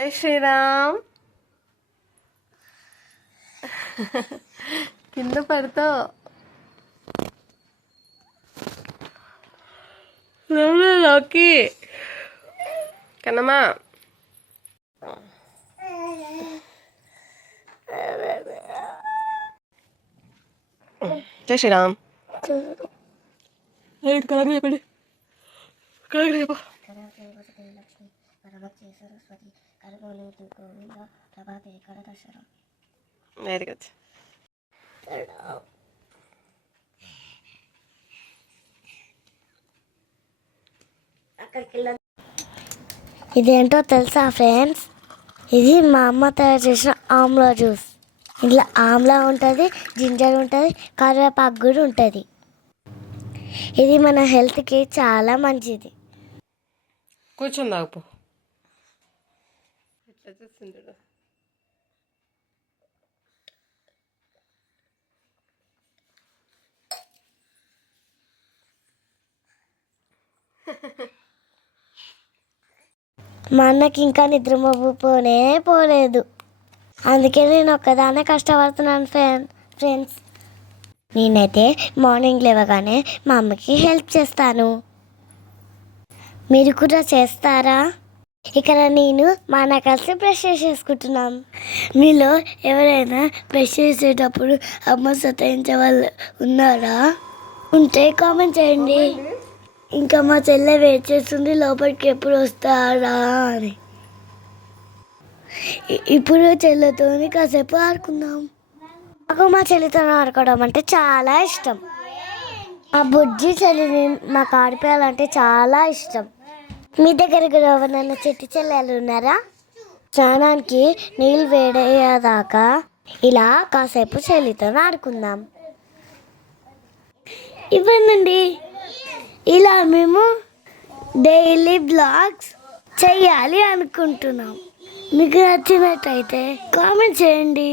జై శ్రీరామ్. కింద పడతావు. ఓకే కన్నమ్మా. జై శ్రీరామ్. కలర్ చెప్పండి. కలర్ చెప్ప. Very good. ఇదేంటో తెలుసా ఫ్రెండ్స్, ఇది మా అమ్మ తయారు చేసిన ఆమ్లా జ్యూస్. ఇందులో ఆమ్లా ఉంటుంది, జింజర్ ఉంటుంది, కరివేపాకు కూడా ఉంటుంది. ఇది మన హెల్త్కి చాలా మంచిది. కూర్చొని తాగుపో. ఎట్లా చూస్తుంటాడు. మా అన్నకి ఇంకా నిద్ర పోనే పోలేదు. అందుకే నేను ఒక్కదానే కష్టపడుతున్నాను ఫ్రెండ్స్. నేనైతే మార్నింగ్ లేవగానే మా అమ్మకి హెల్ప్ చేస్తాను. మీరు కూడా చేస్తారా? ఇక్కడ నేను మా అన్న కలిసి బ్రష్ చేసేసుకుంటున్నాం. మీలో ఎవరైనా బ్రష్ చేసేటప్పుడు అమ్మ సతాయించే వాళ్ళు ఉన్నారా? ఉంటే కామెంట్ చేయండి. ఇంకా మా చెల్లె వెయిట్ చేస్తుంది లోపలికి ఎప్పుడు వస్తారా అని. ఇప్పుడు చెల్లెతో కాసేపు ఆడుకుందాం. నాకు మా చెల్లితో ఆడుకోవడం అంటే చాలా ఇష్టం. ఆ బుజ్జి చెల్లిని నాకు ఆడిపోయాలంటే చాలా ఇష్టం. మీ దగ్గర ఎవరైనా చెట్టు చెల్లెలు ఉన్నారా? స్నానానికి నీళ్ళు వేడయ్యేదాకా ఇలా కాసేపు చెల్లితో ఆడుకుందాం. ఇవ్వండి. ఇలా మేము డైలీ బ్లాగ్స్ చేయాలి అనుకుంటున్నాం. మీకు నచ్చినట్టయితే కామెంట్ చేయండి.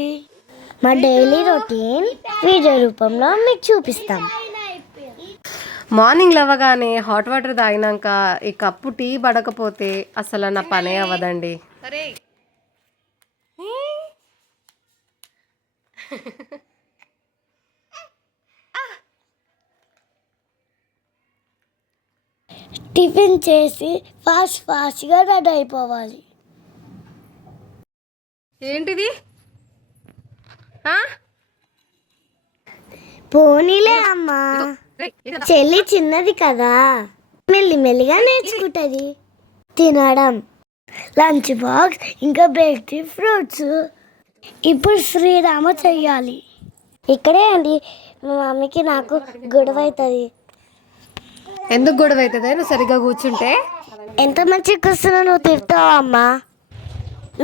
మా డైలీ రొటీన్ వీడియో రూపంలో మీకు చూపిస్తాం. మార్నింగ్ లేవగానే హాట్ వాటర్ తాగినాక ఈ కప్పు టీ పడకపోతే అసలు నా పనే అవ్వదండి. టిఫిన్ చేసి ఫాస్ట్గా రెడీ అయిపోవాలి. ఏంటిది? పోనీలే అమ్మా, చెల్లి చిన్నది కదా, మెల్లిమెల్లిగా నేర్చుకుంటుంది. తినడం, లంచ్ బాక్స్, ఇంకా బేకరీ ఫ్రూట్స్. ఇప్పుడు శ్రీరామ చెయ్యాలి. ఇక్కడే అండి మా మమ్మీకి నాకు గొడవ అవుతుంది. ఎందుకు గొడవ అవుతుంది? నువ్వు సరిగ్గా కూర్చుంటే. ఎంత మంచిగా కూర్చున్నా నువ్వు తిడతావు అమ్మా.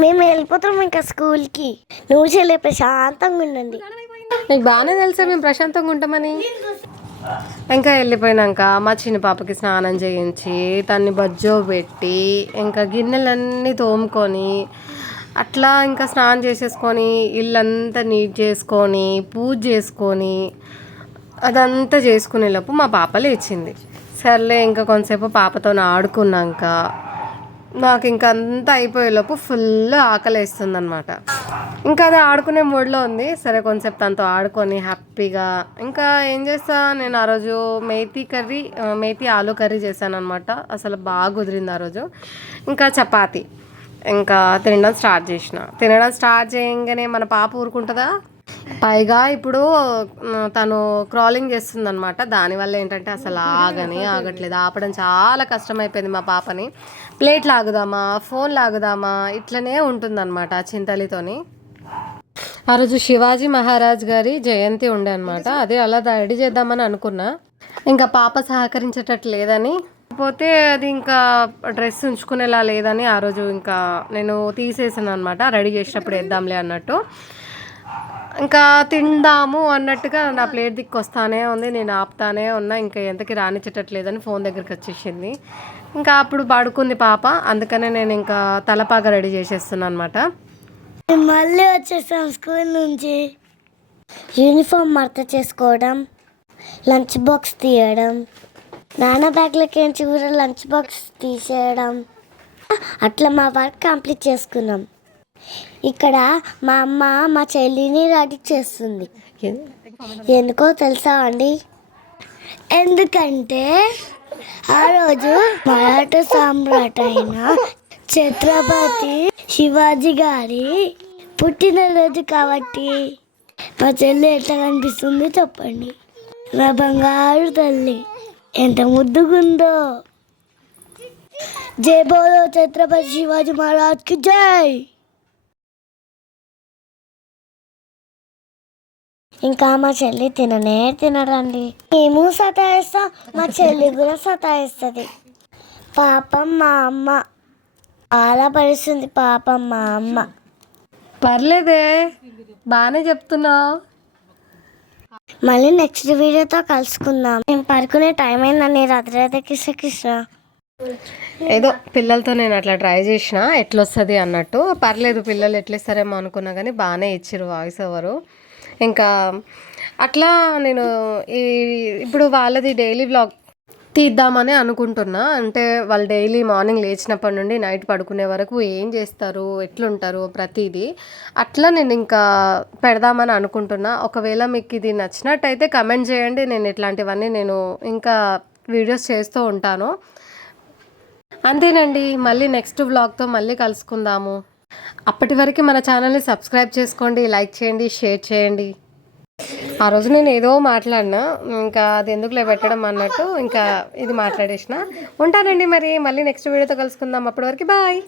మేము వెళ్ళిపోతాం ఇంకా స్కూల్కి. నువ్వు చెల్లి ప్రశాంతంగా ఉండండి. నీకు బాగానే తెలుసా మేము ప్రశాంతంగా ఉంటామని. ఇంకా వెళ్ళిపోయినాక మా చిన్న పాపకి స్నానం చేయించి తన్ని బజ్జో పెట్టి ఇంకా గిన్నెలన్నీ తోముకొని అట్లా ఇంకా స్నానం చేసేసుకొని ఇల్లంతా నీట్ చేసుకొని పూజ చేసుకొని అదంతా చేసుకునేలోపు మా పాప లేచింది. సర్లే ఇంకా కొంతసేపు పాపతో ఆడుకున్నాక నాకు ఇంకా అంతా అయిపోయేలోపు ఫుల్ ఆకలి వేస్తుంది అనమాట. ఇంకా అది ఆడుకునే మూడ్లో ఉంది. సరే కొంతసేపు తనతో ఆడుకొని హ్యాపీగా ఇంకా ఏం చేస్తా, నేను ఆ రోజు మేతి ఆలు కర్రీ చేశాను అనమాట. అసలు బాగా కుదిరింది ఆ రోజు. ఇంకా చపాతి ఇంకా తినడం స్టార్ట్ చేయగానే మన పాప ఊరుకుంటుందా? పైగా ఇప్పుడు తను క్రాలింగ్ చేస్తుంది అనమాట. దానివల్ల ఏంటంటే అసలు ఆగట్లేదు. ఆపడం చాలా కష్టమైపోయింది మా పాపని. ప్లేట్ లాగుదామా, ఫోన్ లాగుదామా ఇట్లనే ఉంటుందన్నమాట చింతలితోని. ఆ రోజు శివాజీ మహారాజ్ గారి జయంతి ఉండే అనమాట. అదే అలా రెడీ చేద్దామని అనుకున్నా. ఇంకా పాప సహకరించేటట్టు లేదని, పోతే అది ఇంకా డ్రెస్ ఉంచుకునేలా లేదని ఆ రోజు ఇంకా నేను తీసేసాను అనమాట. రెడీ చేసేటప్పుడు వేద్దాంలే అన్నట్టు. ఇంకా తిందాము అన్నట్టుగా నా ప్లేట్ దిక్కు వస్తానే ఉంది. నేను ఆపుతానే ఉన్నా. ఇంకా ఎంతకి రానిచ్చేటట్లేదని ఫోన్ దగ్గరికి వచ్చేసింది. ఇంకా అప్పుడు పడుకుంది పాప. అందుకనే నేను ఇంకా తలపాగా రెడీ చేసేస్తున్నాను అనమాట. మళ్ళీ వచ్చేసాం స్కూల్ నుంచి. యూనిఫామ్ మడత చేసుకోవడం, లంచ్ బాక్స్ తీయడం, నాన్న బ్యాగ్లకి కూడా లంచ్ బాక్స్ తీసేయడం, అట్లా మా వర్క్ కంప్లీట్ చేసుకున్నాం. ఇక్కడ మా అమ్మ మా చెల్లిని రెడీ చేస్తుంది. ఎందుకో తెలుసా అండి? ఎందుకంటే ఆ రోజు మరాఠా సామ్రాట్ అయిన ఛత్రపతి శివాజీ గారి పుట్టినరోజు కాబట్టి మా చెల్లి ఎట్లా కనిపిస్తుంది చెప్పండి. నా బంగారు తల్లి ఎంత ముద్దుగుందో. జై బోలో ఛత్రపతి శివాజీ మహారాజ్కి జై. ఇంకా మా చెల్లి తినడండి. మేము సతాయిస్తాం, మా చెల్లి కూడా సతాయిస్తుంది. పాపం మా అమ్మ చాలా పరిస్థితి. పాపం మా అమ్మ. పర్లేదే, బాగానే చెప్తున్నావు. మళ్ళీ నెక్స్ట్ వీడియోతో కలుసుకుందాం. నేను పడుకునే టైం అయిందండి. రాత్రి కృష్ణ ఏదో పిల్లలతో నేను అట్లా ట్రై చేసిన ఎట్లొస్తుంది అన్నట్టు. పర్లేదు, పిల్లలు ఎట్లిస్తారేమో అనుకున్నా కానీ బాగానే ఇచ్చిర్రు వాయిస్ ఓవరు. ఇంకా అట్లా నేను ఇప్పుడు వాళ్ళది డైలీ వ్లాగ్ తీద్దామని అనుకుంటున్నా. అంటే వాళ్ళు డైలీ మార్నింగ్ లేచినప్పటి నుండి నైట్ పడుకునే వరకు ఏం చేస్తారు, ఎట్లుంటారు, ప్రతిదీ అట్లా నేను ఇంకా పెడదామని అనుకుంటున్నా. ఒకవేళ మీకు ఇది నచ్చినట్టయితే కమెంట్ చేయండి. నేను ఇట్లాంటివన్నీ నేను ఇంకా వీడియోస్ చేస్తూ ఉంటాను. అంతేనండి, మళ్ళీ నెక్స్ట్ వ్లాగ్తో మళ్ళీ కలుసుకుందాము. అప్పటి వరకు మన ఛానల్ని సబ్స్క్రైబ్ చేసుకోండి, లైక్ చేయండి, షేర్ చేయండి. ఆ రోజు నేను ఏదో మాట్లాడినా, ఇంకా అది ఎందుకులే పెట్టడం అన్నట్టు ఇంకా ఇది మాట్లాడేసిన. ఉంటానండి, మరి మళ్ళీ నెక్స్ట్ వీడియోతో కలుసుకుందాం. అప్పటి వరకు బాయ్.